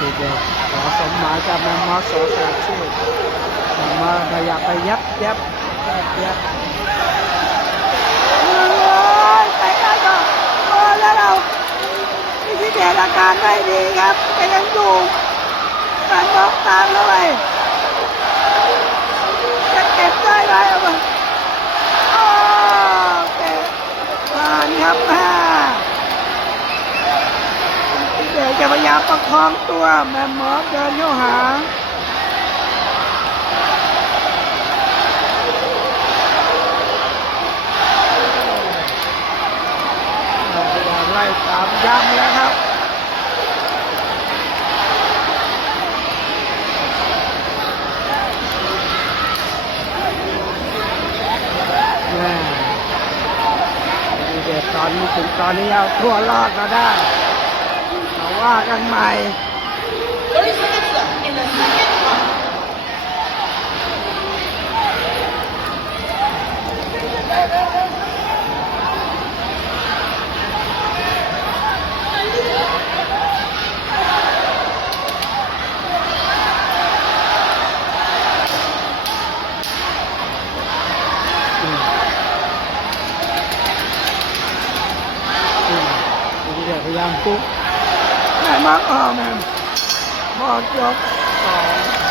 ทีเดียวขอสมหมายกับแมมมอสสอแสบชื่อแมมมอสขยับไปยับยับยับยับโอ้ยไปแล้วก็โอ้แล้วเราพิธีเดชอาการไม่ดีครับแต่ยังอยู่มันบล็อกตามแล้วไปจะเก็บได้ไหมเอามาโอเคผ่านครับแม่ เดี๋ ยจะพยายามประคองตัวแม่หมอเดินเข้าหาไล่ตามย้ำแล้วครับแม่ดีเด็ดตอนนี้ถึงตอนนี้เอาทั่วรอดมาได้ มาว่ากันใหม่30 seconds left in the second half. อืม อืมดีเด็